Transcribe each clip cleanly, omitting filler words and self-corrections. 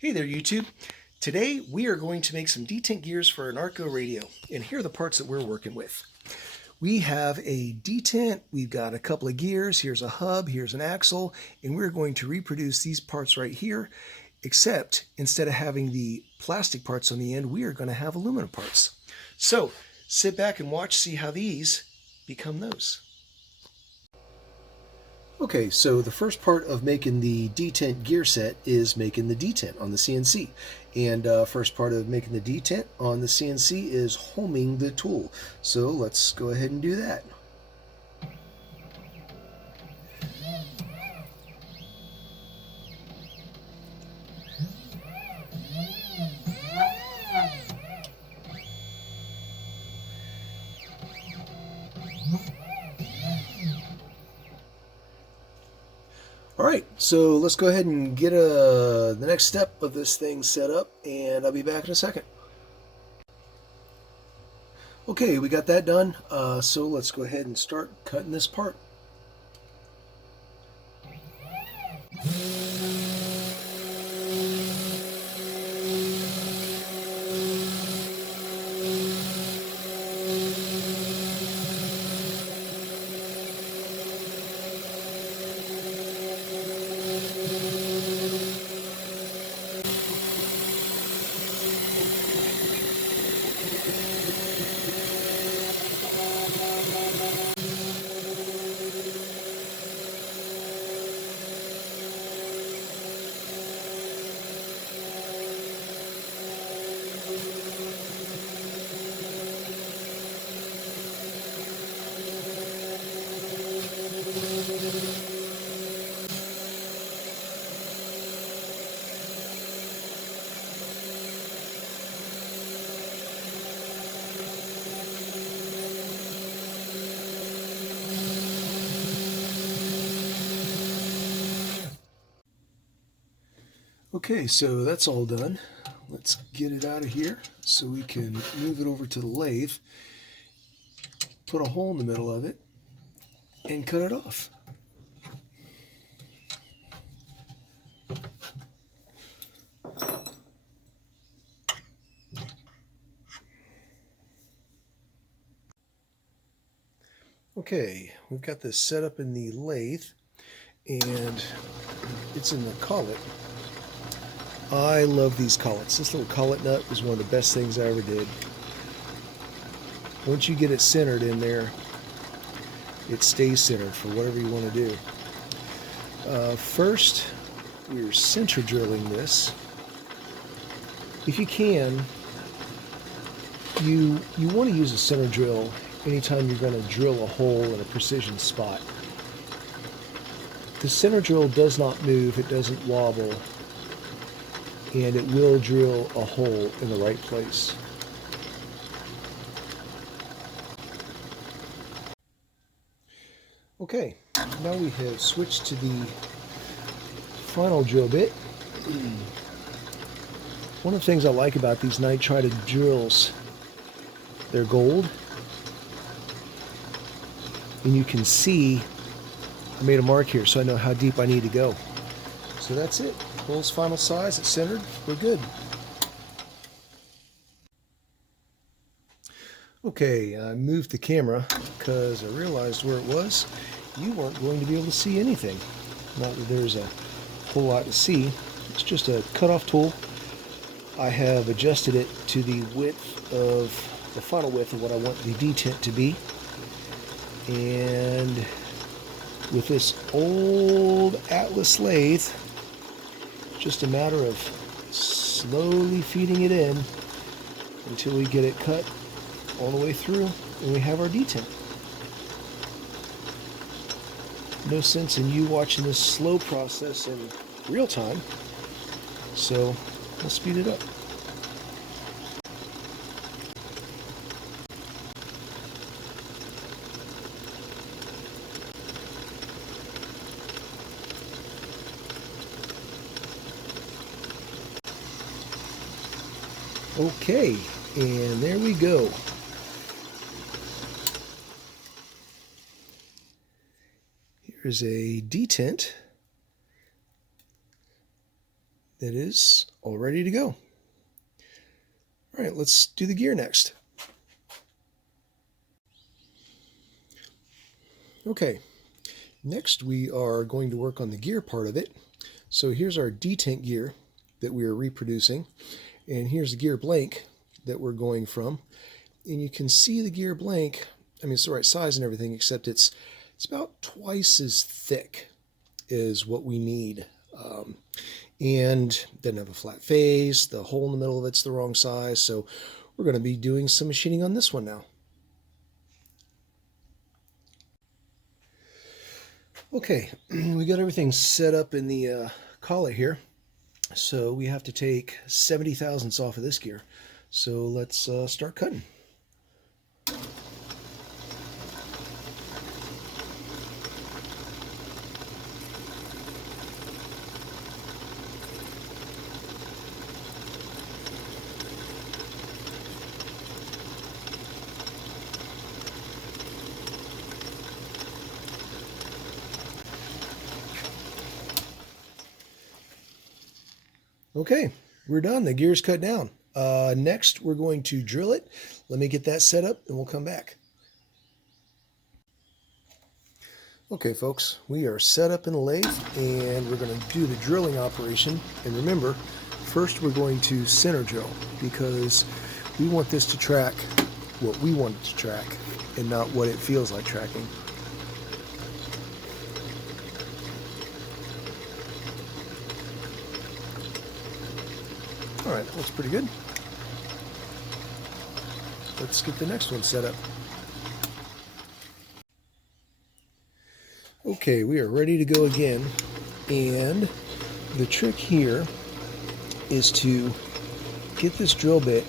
Hey there, YouTube. Today we are going to make some detent gears for our Narco radio, and here are the parts that we're working with. We have a detent, we've got a couple of gears, here's a hub, here's an axle, and we're going to reproduce these parts right here, except instead of having the plastic parts on the end, we are going to have aluminum parts. So sit back and watch, see how these become those. Okay, so the first part of making the detent gear set is making the detent on the CNC. And first part of making the detent on the CNC is homing the tool. So let's go ahead and do that. Alright, so let's go ahead and get the next step of this thing set up, and I'll be back in a second. Okay, we got that done, so let's go ahead and start cutting this part. Okay, so that's all done. Let's get it out of here so we can move it over to the lathe, put a hole in the middle of it, and cut it off. Okay, we've got this set up in the lathe, and it's in the collet. I love these collets. This little collet nut was one of the best things I ever did. Once you get it centered in there, it stays centered for whatever you want to do. First, we're center drilling this. If you can, you want to use a center drill anytime you're going to drill a hole in a precision spot. The center drill does not move, it doesn't wobble, and it will drill a hole in the right place. Okay, now we have switched to the final drill bit. One of the things I like about these nitride drills, they're gold, and you can see I made a mark here so I know how deep I need to go. So that's it. Hole's final size, it's centered, we're good. Okay, I moved the camera because I realized where it was. You weren't going to be able to see anything. Not that there's a whole lot to see. It's just a cutoff tool. I have adjusted it to the width of, the final width of what I want the detent to be. And with this old Atlas lathe, just a matter of slowly feeding it in until we get it cut all the way through and we have our detent. No sense in you watching this slow process in real time, so let's speed it up. Okay, and there we go. Here's a detent It is all ready to go. All right, let's do the gear next. Okay, next we are going to work on the gear part of it. So here's our detent gear that we are reproducing, and here's the gear blank that we're going from. And you can see the gear blank, I mean, it's the right size and everything, except it's about twice as thick as what we need. And doesn't have a flat face. The hole in the middle of it's the wrong size. So we're going to be doing some machining on this one now. Okay, we got everything set up in the collet here. So we have to take 70 thousandths off of this gear. So let's start cutting. Okay, we're done. The gear's cut down. Next, we're going to drill it. Let me get that set up and we'll come back. Okay, folks, we are set up in the lathe and we're going to do the drilling operation. And remember, first we're going to center drill because we want this to track what we want it to track and not what it feels like tracking. All right, looks pretty good. Let's get the next one set up. Okay, we are ready to go again. And the trick here is to get this drill bit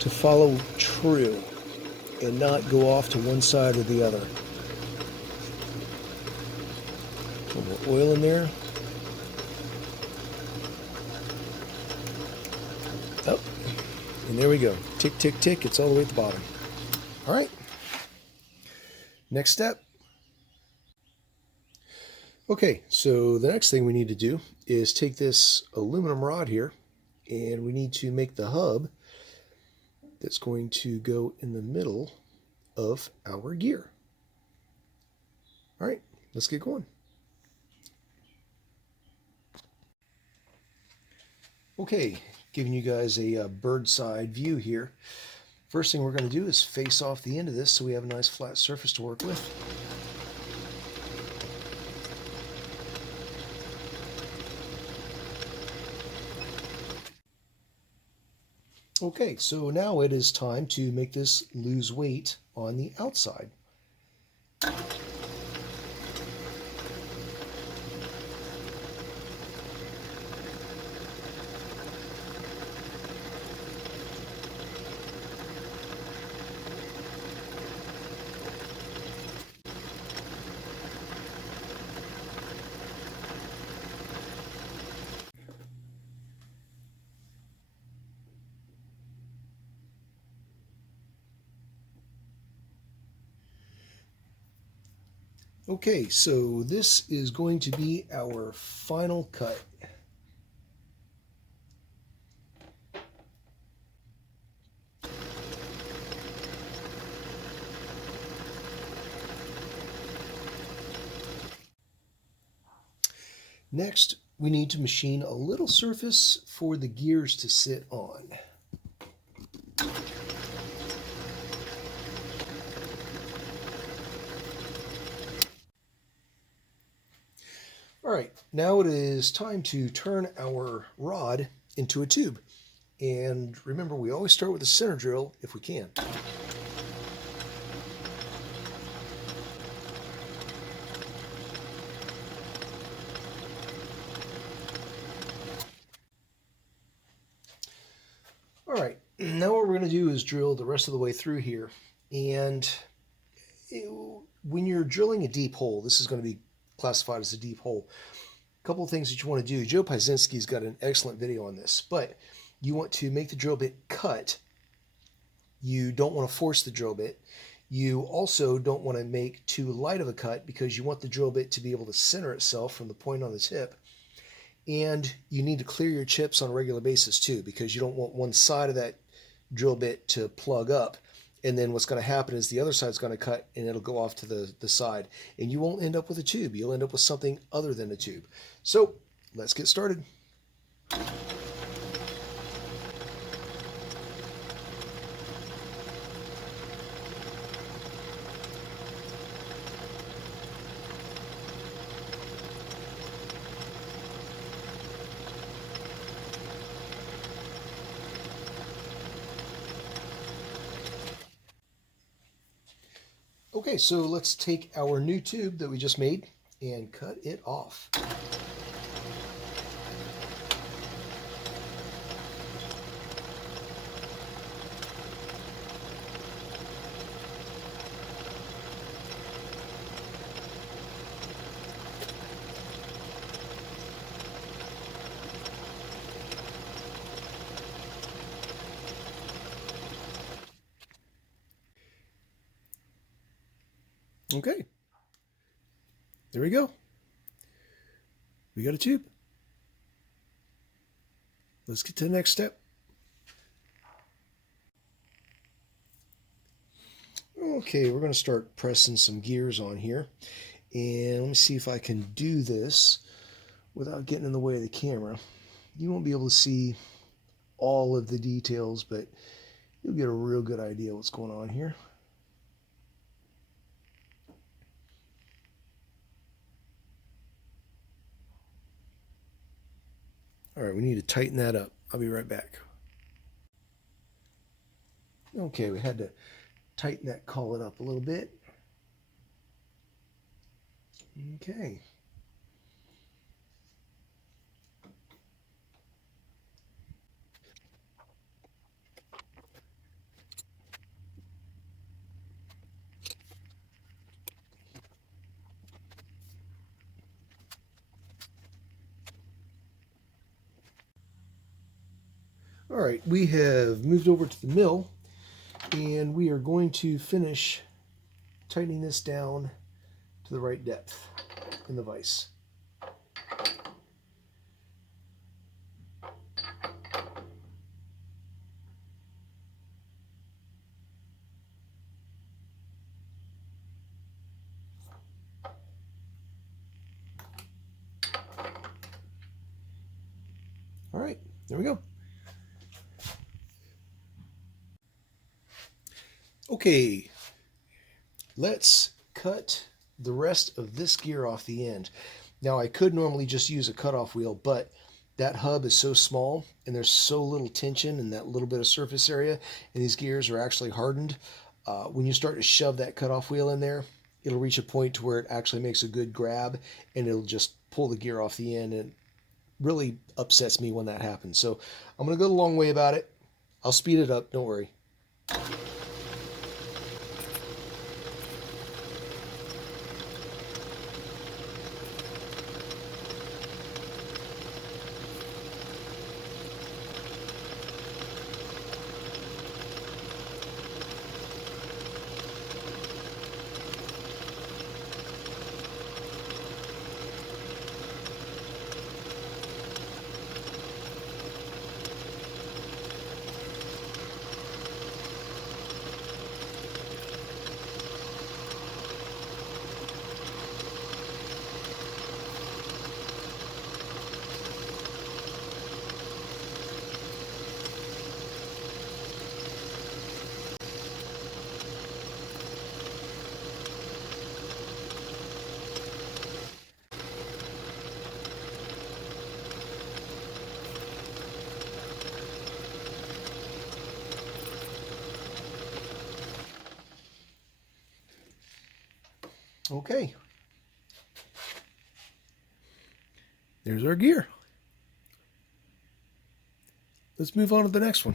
to follow true and not go off to one side or the other. A little more oil in there. Oh, and there we go. Tick, tick, tick. It's all the way at the bottom. All right. Next step. Okay, so the next thing we need to do is take this aluminum rod here, and we need to make the hub that's going to go in the middle of our gear. All right, let's get going. Okay, giving you guys a bird's eye view here. First thing we're going to do is face off the end of this so we have a nice flat surface to work with. Okay, so now it is time to make this lose weight on the outside. Okay, so this is going to be our final cut. Next, we need to machine a little surface for the gears to sit on. All right, now it is time to turn our rod into a tube. And remember, we always start with a center drill if we can. All right, now what we're going to do is drill the rest of the way through here. And when you're drilling a deep hole, this is going to be classified as a deep hole. A couple of things that you want to do. Joe Piezinski's got an excellent video on this, but you want to make the drill bit cut. You don't want to force the drill bit. You also don't want to make too light of a cut because you want the drill bit to be able to center itself from the point on the tip. And you need to clear your chips on a regular basis too, because you don't want one side of that drill bit to plug up. And then what's going to happen is the other side's going to cut and it'll go off to the side. And you won't end up with a tube. You'll end up with something other than a tube. So let's get started. Okay, so let's take our new tube that we just made and cut it off. Okay, there we go. We got a tube. Let's get to the next step. Okay, we're going to start pressing some gears on here. And let me see if I can do this without getting in the way of the camera. You won't be able to see all of the details, but you'll get a real good idea what's going on here. All right, we need to tighten that up. I'll be right back. Okay, we had to tighten that collet up a little bit. Okay. All right, we have moved over to the mill and we are going to finish tightening this down to the right depth in the vise. All right, there we go. Okay, let's cut the rest of this gear off the end. Now I could normally just use a cutoff wheel, but that hub is so small and there's so little tension in that little bit of surface area, and these gears are actually hardened. When you start to shove that cutoff wheel in there, it'll reach a point to where it actually makes a good grab and it'll just pull the gear off the end, and it really upsets me when that happens. So I'm going to go the long way about it. I'll speed it up, don't worry. Okay. There's our gear. Let's move on to the next one.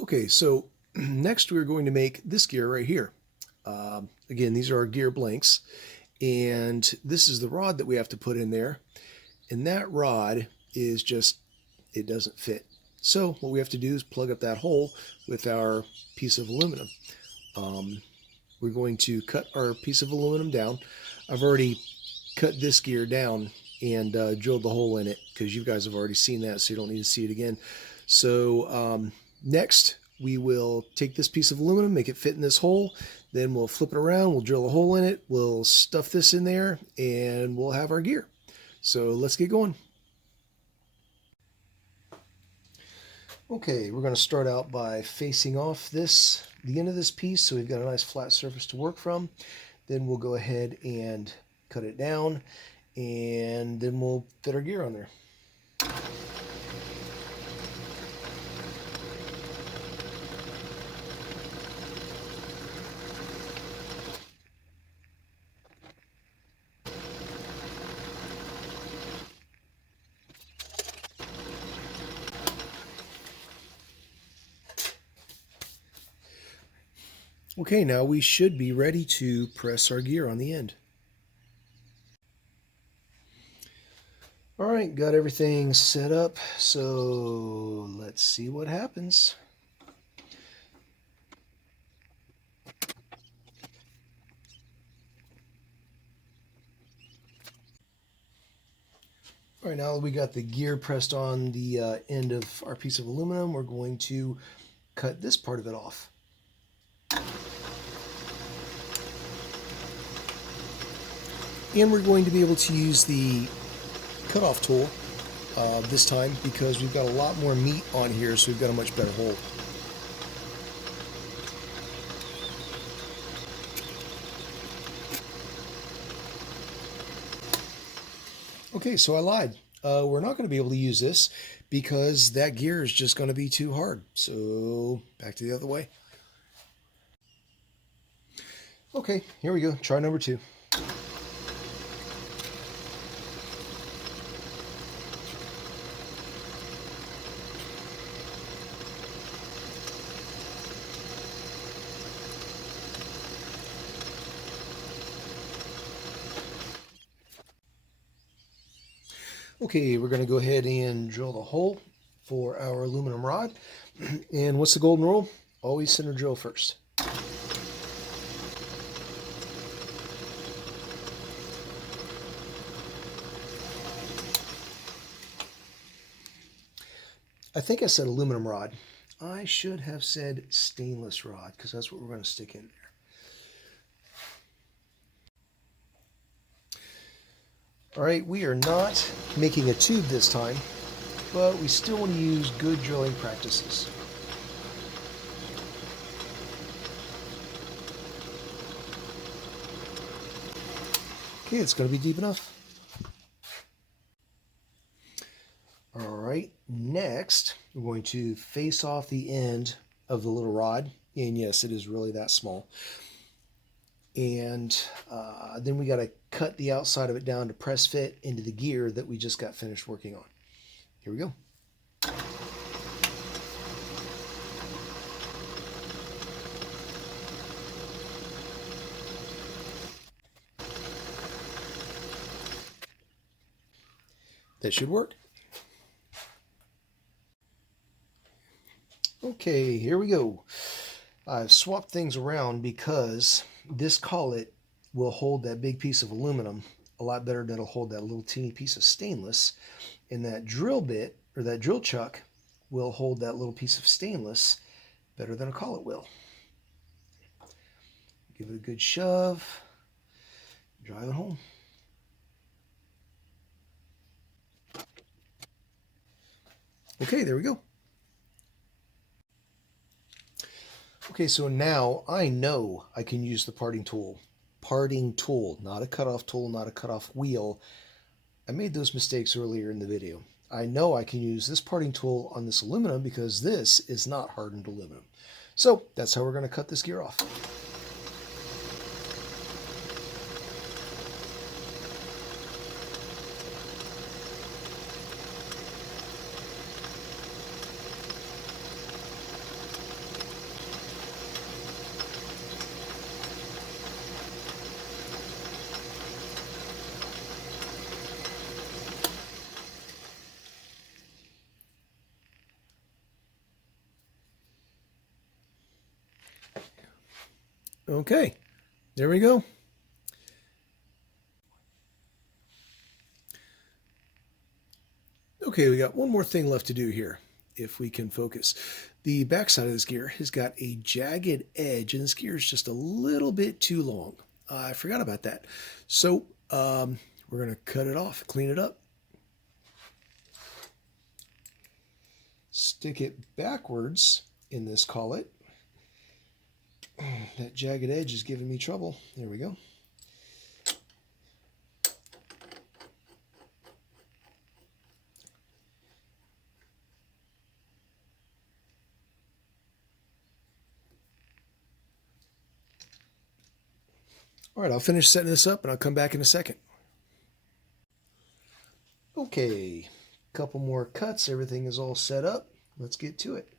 Okay, so next we're going to make this gear right here. Again, these are our gear blanks, and this is the rod that we have to put in there. And that rod is just, it doesn't fit. So what we have to do is plug up that hole with our piece of aluminum. we're going to cut our piece of aluminum down. I've already cut this gear down and drilled the hole in it because you guys have already seen that, so you don't need to see it again. So next, we will take this piece of aluminum, make it fit in this hole, then we'll flip it around, we'll drill a hole in it, we'll stuff this in there, and we'll have our gear. So let's get going. Okay, we're going to start out by facing off the end of this piece, so we've got a nice flat surface to work from. Then we'll go ahead and cut it down, and then we'll fit our gear on there. Okay, now we should be ready to press our gear on the end. All right, got everything set up, so let's see what happens. All right, now that we got the gear pressed on the end of our piece of aluminum, we're going to cut this part of it off. And we're going to be able to use the cutoff tool this time because we've got a lot more meat on here, so we've got a much better hold. Okay, so I lied. We're not going to be able to use this because that gear is just going to be too hard. So back to the other way. Okay, here we go. Try number 2. Okay, we're going to go ahead and drill the hole for our aluminum rod. And what's the golden rule? Always center drill first. I think I said aluminum rod. I should have said stainless rod because that's what we're going to stick in there. All right, we are not making a tube this time, but we still want to use good drilling practices. Okay, it's going to be deep enough. All right, next we're going to face off the end of the little rod, and yes, it is really that small. And then we got to cut the outside of it down to press fit into the gear that we just got finished working on. Here we go. That should work. Okay, here we go. I've swapped things around because this collet will hold that big piece of aluminum a lot better than it'll hold that little teeny piece of stainless. And that drill bit, or that drill chuck, will hold that little piece of stainless better than a collet will. Give it a good shove, drive it home. Okay, there we go. Okay, so now I know I can use the parting tool. Parting tool, not a cutoff tool, not a cutoff wheel. I made those mistakes earlier in the video. I know I can use this parting tool on this aluminum because this is not hardened aluminum. So that's how we're going to cut this gear off. Okay, There we go. Okay, we got one more thing left to do here, if we can focus. The backside of this gear has got a jagged edge, and this gear is just a little bit too long. I forgot about that. So we're going to cut it off, clean it up. Stick it backwards in this collet. That jagged edge is giving me trouble. There we go. All right, I'll finish setting this up and I'll come back in a second. Okay, a couple more cuts. Everything is all set up. Let's get to it.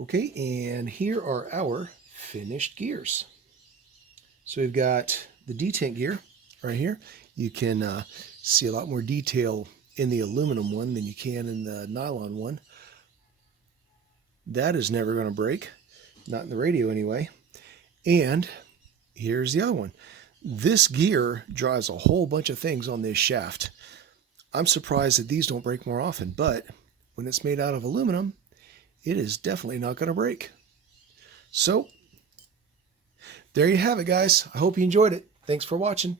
Okay, and here are our finished gears. So we've got the detent gear right here. You can see a lot more detail in the aluminum one than you can in the nylon one. That is never going to break, not in the radio anyway. And here's the other one. This gear drives a whole bunch of things on this shaft. I'm surprised that these don't break more often, but when it's made out of aluminum, it is definitely not going to break. So there you have it, guys. I hope you enjoyed it. Thanks for watching.